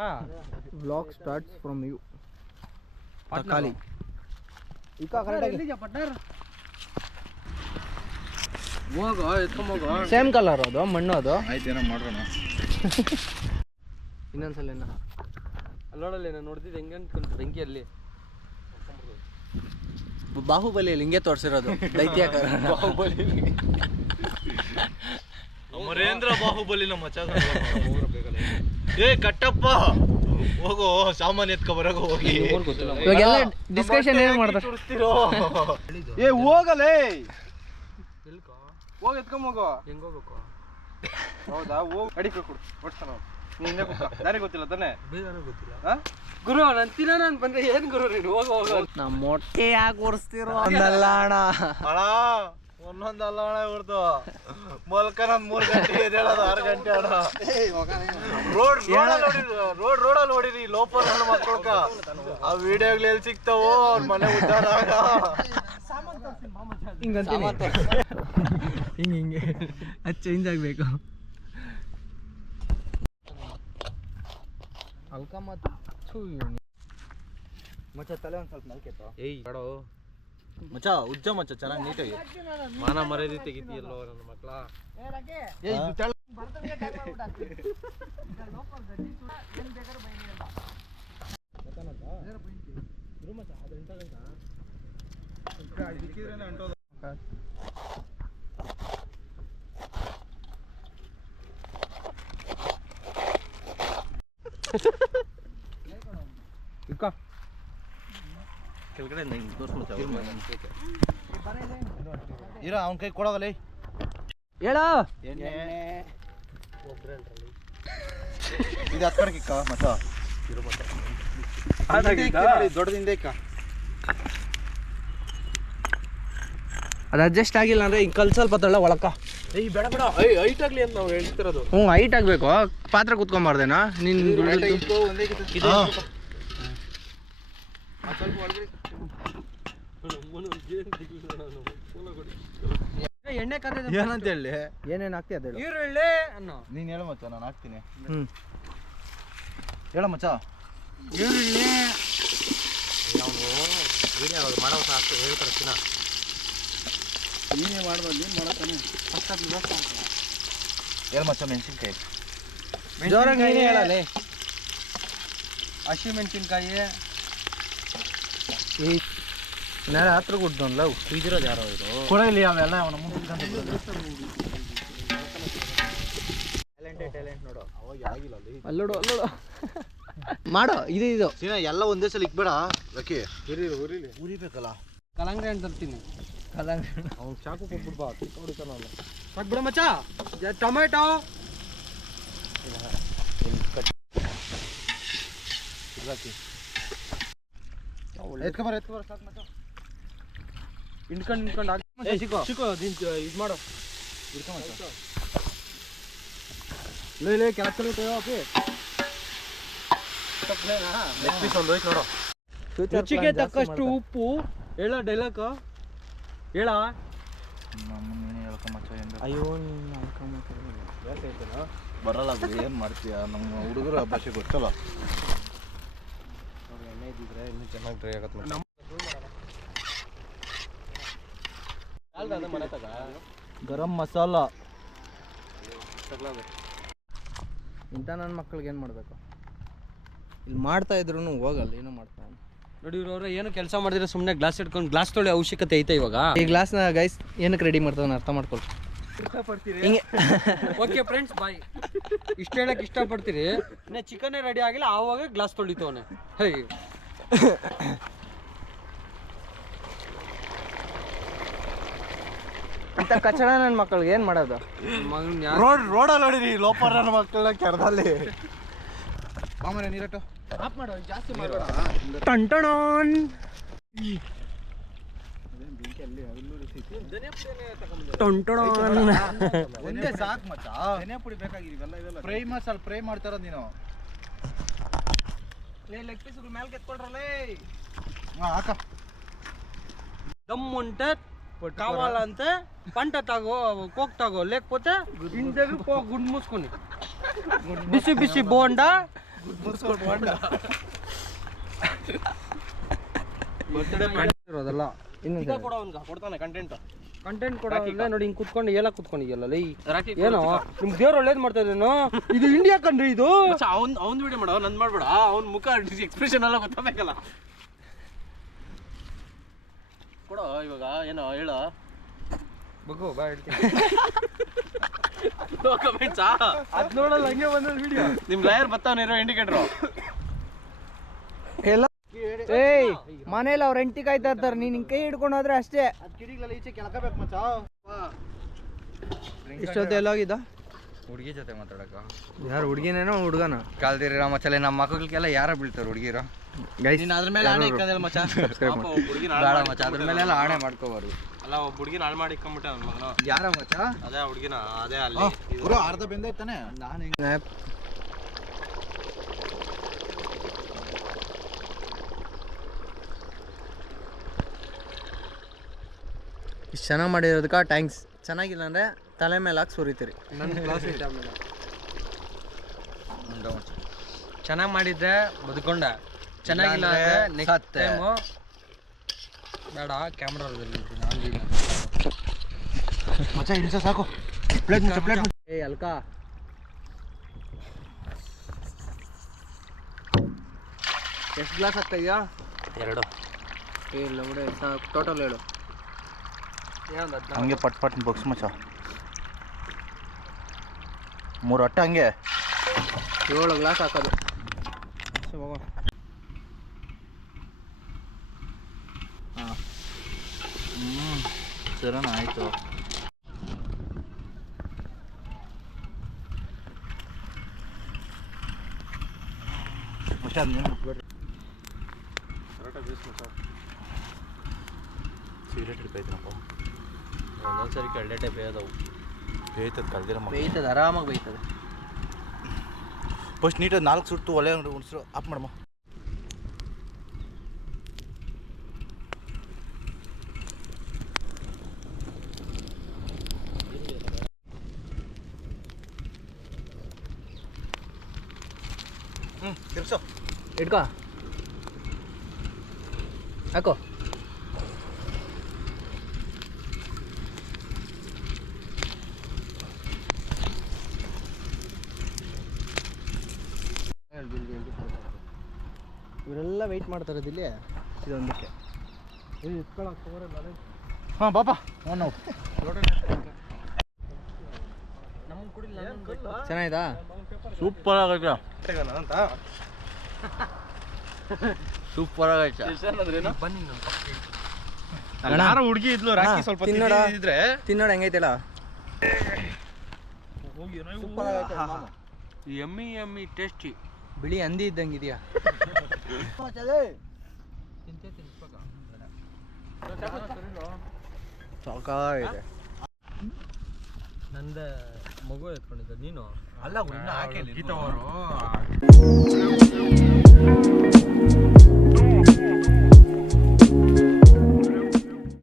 Vlog starts from you. Takali. Ika correct partner. ಹೋಗೋ ಎತ್ಕೊಂಬೋಗೋ. Same colour ಅದು ಮಣ್ಣು ಅದು. ಆಯ್ತು ಏನೋ ಮಾಡೋಣ. ಇನ್ನೊಂದ್ಸಲ ಏನ ಅಲ್ಲೋಡಲ್ಲಿ ನಾನು ನೋಡ್ತಿದ್ದೆ ಹೆಂಗೆ ಅನ್ಕೊಂತ ಬೆಂಕಿಯಲ್ಲಿ ಬಾಹುಬಲಿಯಲ್ಲಿ ಹಿಂಗೆ ತೋರಿಸಿರೋದು ದೈತ್ಯಕಾರ. ಬಾಹುಬಲಿ ಅಮರೇಂದ್ರ ಬಾಹುಬಲಿನ ಮಚ್ಚ. ಏ ಕಟ್ಟಪ್ಪ ಹೋಗೋ ಸಾಮಾನ್ಯ ಎತ್ಕೊ ಬರಗೋ ಹೋಗಿ. ಇವಾಗೆಲ್ಲ ಡಿಸ್ಕಷನ್ ಏನು ಮಾಡ್ತಾರೆ? ಏ ಹೋಗಲೇ ಹೋಗಿ ಎತ್ಕೊಂಬೋಗೋ. ಹೆಂಗೆ ಹೋಗ್ಬೇಕು? ಹೌದಾ ಹೋಗಿ ಅಡಿಕೆ ಕೊಡು ಒಟ್ಸನ ನಿನ್ನೆ ದಾರಿ ಗೊತ್ತಿಲ್ಲ ತಾನೆ? ಬೇಜಾರು ಗೊತ್ತಿಲ್ಲ ಹಾ ಗುರು ನಾನು ತಿನ್ನೋಣ ಅಂತ ಬಂದ್ರೆ ಏನು ಗುರು ನೀನು ಹೋಗೋ ನಮ್ಮ ಮೊಟ್ಟೆ ಯಾಕೆ ಓಡಿಸ್ತಿರೋ ಅಂದಲ್ಲ ಅಣ್ಣ. ಅಣ್ಣ ಒಂದೊಂದಲ್ಲ ಅಣ್ಣ ಇವ್ರದ್ದು ಮೊಲ್ಕನ 3 ಗಂಟೆ ಎದ್ದೇಳೋದು 6 ಗಂಟೆ ಅಣ್ಣ. ರೋಡಲ್ಲಿ ಹೊಡಿರಿ ಲೋಪರ್ ನನ್ನ ಮಕ್ಕಳ್ಕ ಆ ವಿಡಿಯೋಗಳು ಎಲ್ಲಿ ಸಿಗ್ತಾವೋ ಅವ್ರ ಮನೆ ಉದ್ದಾರ ಆಗ ಹಿಂಗೆ ಅದು ಚೇಂಜ್ ಆಗಬೇಕು. ಅಲ್ಕ ಮತ್ತು ಮಚ್ಚ ತಲೆ ಒಂದು ಸ್ವಲ್ಪ ನಲ್ಕೆತ್ತು. ಏಯ್ ಬೇಡೋ ಮಚ್ಚ ಉಜ್ಜ ಮಚ್ಚ ಚೆನ್ನಾಗಿ ನೀಟಾಗಿ ಮಾನ ಮರ್ಯಾದೆ ತೆಗಿತೀಯಲ್ಲೋ ನನ್ನ ಮಕ್ಕಳ. ಕೆಳಗಡೆ ಇರ ಅವನ ಕೈ ಕೊಡೋಗಲ್ಲ. ಹೇಳೋ ಇದು ಹತ್ಕಡಕಿಕ್ಕ ಮಚ್ಚ ದೊಡ್ಡದಿಂದ ಇಕ್ಕ ಅದು ಅಡ್ಜಸ್ಟ್ ಆಗಿಲ್ಲ ಅಂದ್ರೆ ಹಿಂಗೆ ಕಲ್ಸಲ್ ಪತ್ತಲ್ಲ ಒಳಕ. ಏಯ್ ಬೇಡ ಬೇಡ ಹೈಟ್ ಆಗಲಿ ಅಂತ ನಾವು ಹೇಳ್ತಿರೋದು. ಹೈಟ್ ಆಗಬೇಕು. ಪಾತ್ರ ಕೂತ್ಕೊಂಬಾರ್ದೇನಾ ನೀನು? ಎಣ್ಣೆ ಕದ ಏನಂತ ಹೇಳಿ ಏನೇನು ಹಾಕ್ತಿ ಅದ ಈರುಳ್ಳಿ ಅನ್ನೋ ನೀನು ಹೇಳು ಮಚ್ಚ ನಾನು ಹಾಕ್ತೀನಿ. ಹೇಳ ಮಚ್ಚ. ಈರುಳ್ಳಿ ಅವನು ವಿಡಿಯೋ ಮಾಡೋ ಸಾಕು ಹೇಳ್ತಾರೆ ಚಿನ್ನ. ನೀನೇ ಮಾಡ್ಬೋದು ನೀನು ಮಾಡತ್ತಾನೆ. ಹೇಳ ಮಚ್ಚ. ಮೆಣಸಿನ್ಕಾಯಿ ಜೋರಾಗಿ ನೀನೇ ಹೇಳಲೇ. ಹಸಿ ಮೆಣಸಿನ್ಕಾಯಿ ನಾಳೆ ಹತ್ರ ಕೊಡ್ದಲ್ಲ ಕುಯ್ದಿರೋದು ಯಾರೋ ಇದು ಕೊಡಲಿ ಅವೆಲ್ಲ ಅವನ ಮುಂದೆ ಟ್ಯಾಲೆಂಟ್ ನೋಡು. ಅವಾಗ ಆಗಿಲ್ಲ ಅಲ್ಲಿ ಅಲ್ಲೋಡು ಮಾಡೋ ಇದು ಸೀನಾ ಎಲ್ಲ ಒಂದೇ ಸಲ ಇಕ್ಬೇಡ. ಲಕ್ಕಿ ಉರಿಬೇಕಲ್ಲ. ಕಲಂಗಡಿ ಹಣ್ಣು ತರ್ತೀನಿ. ಅವ್ನು ಚಾಕು ಕೊಟ್ಬಿಟ್ಟು ಬಾ ಹೊಡಿತಾನಲ್ಲ. ಸಾಕು ಬಿಡ ಮಚ್ಚ. ಟೊಮೆಟೊ ಎತ್ಕೊಬರ ಸಾಕು ಮಚ್ಚ. ಇಂಡ್ಕೊಂಡು ಹಾಕಿ ಚಿಕ್ಕೋ ಇದು ಮಾಡು. ಲೇ ಕೆಳಗೆ ಕಲಿತೇವೆ ಅಪ್ಪಿ. ಲೆಗ್ ಪೀಸ್ ಒಂದು ಹೋಯ್ತು ನೋಡು. ರುಚಿಗೆ ತಕ್ಕಷ್ಟು ಉಪ್ಪು. ಹೇಳ ಡೈಲಾಗ್ ಹೇಳ. ಅಯ್ಯೋ ಬರಲ್ಲ ಏನು ಮಾಡ್ತೀಯ? ನಮ್ಮ ಹುಡುಗರ ಭಾಷೆ ಗೊತ್ತಲ್ಲ. ಎಣ್ಣೆ ಇದ್ದಿದ್ರೆ ಇನ್ನೂ ಚೆನ್ನಾಗಿ ಡ್ರೈ ಆಗತ್ತೆ. ಗರಂ ಮಸಾಲ ಇಂಥ ನನ್ನ ಮಕ್ಳಿಗೆ ಏನು ಮಾಡಬೇಕು? ಇಲ್ಲಿ ಮಾಡ್ತಾ ಇದ್ರು ಹೋಗಲ್ಲ, ಏನೋ ಮಾಡ್ತಾನೆ ನೋಡಿ. ಇವ್ರವ್ರ ಏನು ಕೆಲಸ ಮಾಡಿದ್ರೆ ಸುಮ್ಮನೆ ಗ್ಲಾಸ್ ಇಟ್ಕೊಂಡು ಗ್ಲಾಸ್ ತೊಳೆ ಅವಶ್ಯಕತೆ ಐತೆ ಇವಾಗ. ಈ ಗ್ಲಾಸ್ನ ಗೈಸ್ ಏನಕ್ಕೆ ರೆಡಿ ಮಾಡ್ತಾನೆ ಅರ್ಥ ಮಾಡ್ಕೊಳ್ಳಿ. ಹಿಂಗೆ ಓಕೆ ಫ್ರೆಂಡ್ಸ್ ಬಾಯ್. ಇಷ್ಟ ಹೇಳಕ್ಕೆ ಇಷ್ಟಪಡ್ತೀರಿ. ಇನ್ನು ಚಿಕನ್ನೇ ರೆಡಿ ಆಗಿಲ್ಲ ಆವಾಗ ಗ್ಲಾಸ್ ತೊಳಿತವನೆ. ಹೇಗೆ ಇಂಥ ಕಚಡ ನನ್ನ ಮಕ್ಕಳಿಗೆ ಏನು ಮಾಡೋದು? ರೋಡಲ್ಲಿ ನೋಡಿರಿ ಲೋಪರ್ ನನ್ನ ಮಕ್ಕಳನ್ನ ಕೆರದಲ್ಲಿ. ಮಾಮನೆ ನೀರಟ್ಟು ಆಫ್ ಮಾಡೋ, ಜಾಸ್ತಿ ಮಾಡೋಣ. ಟಂಟಣಾನ್ ಒಂದೇ ಸಾಕು ಮಚ್ಚ. ಧನಿಯಾ ಪುಡಿ ಬೇಕಾಗಿಲ್ಲ. ಫ್ರೈ ಮಸಾಲ ಫ್ರೈ ಮಾಡ್ತಾರ ನೀನು. ಲೆಗ್ ಪೀಸ್ಗಳು ಮೇಲೆ ಕೆತ್ಕೊಳ್ರಲ್ಲೇ. ಹಾಕ దమ్ ఉంటే కావాలంటే పంట తాగో కోక్ తాగో లేకపోతే ఇంటి దగ్గర గుండు మూసుకొని బిసి బిసి బోండా ಇರೋದಲ್ಲ ಇನ್ನೊಂದು ಕೊಡೋ ಅವ್ನ್ಗ, ಕೊಡ್ತಾನೆ ಕಂಟೆಂಟ್ ಕಂಟೆಂಟ್ ಕೊಡೋದ್ರೆ ನೋಡಿ ಹಿಂಗೆ ಕುತ್ಕೊಂಡು ಎಲ್ಲ ಕುತ್ಕೊಂಡಿದ್ಯಲ್ಲ ಲೈ ಏನೋ ನಿಮ್ ದೇವ್ರು ಒಳ್ಳೇದು ಮಾಡ್ತಾ ಇದ್ದೇನೋ ಇದು ಇಂಡಿಯಾ ಕಣ್ರಿ ಇದು ಅವ್ನ್ ವಿಡಿಯೋ ಮಾಡೋ ನಂದು ಮಾಡ್ಬೇಡ ಅವ್ನ ಮುಖ ಎಕ್ಸ್ಪ್ರೆಷನ್ ಎಲ್ಲ ಗೊತ್ತಾಗಬೇಕಲ್ಲ ಕೊಡೋ ಇವಾಗ ಏನೋ ಹೇಳೋ ಬಗ್ಗು ಬಾ ಹೇಳ್ತೀನಿ ಕಮೆಂಟ್ಸಾ ಅದ್ ನೋಡಲ್ಲ ಹಂಗೆ ಬಂದ ವಿಡಿಯೋ ನಿಮ್ ಲಾಯರ್ ಬರ್ತಾವನಿರೋ ಇಂಡಿಕೇಟರ್ ಎಲ್ಲ ಏಯ್ ಮನೇಲಿ ಅವ್ರ ಹೆಂಡತಿ ಕಾಯ್ತಾ ಇರ್ತಾರೆ ನೀನ್ ಹಿಂಗ್ ಕೈ ಹಿಡ್ಕೊಂಡು ಹೋದ್ರೆ ಅಷ್ಟೇ ಅದ್ ಕಿಡಿಗಳೆಲ್ಲ ಈಚೆ ಕೆಳಕಬೇಕು ಮಚ್ಚ ಇಷ್ಟೊತ್ತು ಎಲ್ಲ ಹೋಗಿದ್ದ ಹುಡುಗಿ ಜೊತೆ ಮಾತಾಡಕ ಯಾರು ಹುಡುಗಿನೇನೋ ಹುಡುಗನ ಕಾಲ್ದಿರಿ ಮಚ್ಚಲೆ ನಮ್ಮ ಮಕ್ಕಳಿಗೆಲ್ಲ ಯಾರ ಬೀಳ್ತಾರೆ ಹುಡುಗಿರು ಗೈಸ್ ನೀನ್ ಅದ್ರ ಮೇಲೆ ಆಣೆ ಇಕ್ಕಂದಿಲ್ಲ ಮಚ್ಚ ಹುಡುಗಿನ ಬೇಡ ಮಚ್ಚ ಅದ್ರ ಮೇಲೆಲ್ಲ ಆಣೆ ಮಾಡ್ಕೋಬಾರ್ದು ಅಲ್ಲ ಒಬ್ಬ ಹುಡುಗಿನ ಹಾಳು ಮಾಡಿ ಇಕ್ಕೊಂಬಿಟ್ಟೆ ನನ್ನ ಮಗನ ಯಾರ ಮಚ್ಚ ಅದೇ ಹುಡುಗಿನ ಅದೇ ಅಲ್ಲಿ ಅರ್ಧ ಬೆಂದೈತಾನೆ ನಾನು ಇಷ್ಟು ಚೆನ್ನಾಗಿ ಮಾಡಿರೋದಕ್ಕೆ ಥ್ಯಾಂಕ್ಸ್ ಚೆನ್ನಾಗಿಲ್ಲ ಅಂದರೆ ತಲೆ ಮೇಲೆ ಹಾಕಿ ಸುರಿತೀರಿ ನನ್ನ ಕ್ಲಾಸ್ ಐತೆ ಆಮೇಲೆ ಚೆನ್ನಾಗಿ ಮಾಡಿದ್ರೆ ಬದುಕೊಂಡ ಚೆನ್ನಾಗಿಲ್ಲ ಇಲ್ಲಾಂದ್ರೆ ಅಂದರೆ ನೆಕ್ಸ್ಟ್ ಸತ್ತೆ. ಟೈಮು ಬೇಡ ಕ್ಯಾಮ್ರಾದಲ್ಲಿ ಮಚ್ಚ ಇನ್ಸ ಸಾಕು ಪ್ಲೇಟ್ ಮುಚ್ಚ ಪ್ಲೇಟ್ ಏ ಅಲ್ಕಾ ಎಷ್ಟು ಗ್ಲಾಸ್ ಆಗ್ತಾ ಇದೆಯಾ ಎರಡು ಏ ಇಲ್ಲ ಬಿಡು ಟೋಟಲ್ ಹೇಳು ಹಂಗೆ ಪಟ್ ಪಟ್ ಬಗ್ಸ್ ಮಚ್ಚ 3 ಹೊಟ್ಟೆ ಹಂಗೆ 7 ಗ್ಲಾಸ್ ಹಾಕೋದು ಸೊ ಹೋಗೋಣ ಸರಣ ಆಯಿತು ಸಿಗರೇಟ್ ಹಿಡ್ಕೈತಿನಪ್ಪ ಒಂದೊಂದ್ಸರಿ ಕೆಳಡೆ ಬೇಯದವು ಬೇಯ್ತದ ಕಲ್ದಿರಮ್ಮ ಬೇಯ್ತದೆ ಆರಾಮಾಗಿ ಬೇಯ್ತದೆ ಫಸ್ಟ್ ನೀಟಾಗಿ 4 ಸುಟ್ಟು ಒಲೆ ಉಣಿಸ್ರು ಆಫ್ ಮಾಡಮ್ಮ ತಿರ್ಸು ಇಟ್ಕೋ ಹಾಕೋ ಇವರೆಲ್ಲ ವೆಯ್ಟ್ ಮಾಡ್ತಾ ಇರೋದು ಇಲ್ಲಿ ಇದೊಂದಕ್ಕೆ ಹಾಂ ಬಾಪಾ ನಾವು ಚೆನ್ನಾಯ್ತಾ ಸೂಪರ್ ಆಗೈತೆ ಅಂತ ಸೂಪರ್ ಆಗೈತೆ ಬನ್ನಿ ಯಾರೋ ಹುಡುಗಿ ಇದ್ಲು ರಾಕಿ ಸ್ವಲ್ಪ ತಿನ್ನೋಡ ಇದ್ರೆ ತಿನ್ನೋಣ ಹೆಂಗೈತಲ್ಲ ಎಮ್ಮಿ ಎಮ್ಮಿ ಟೇಸ್ಟಿ ಬಿಳಿ ಹಂದಿ ಇದ್ದಂಗೆ ಇದೆಯಾ ಸಾಕಾಗಿದೆ ನಂದ ಮಗು ಎತ್ಕೊಂಡಿದ್ದ ನೀನು ಅಲ್ಲ ಗೀತಾ ಅವರು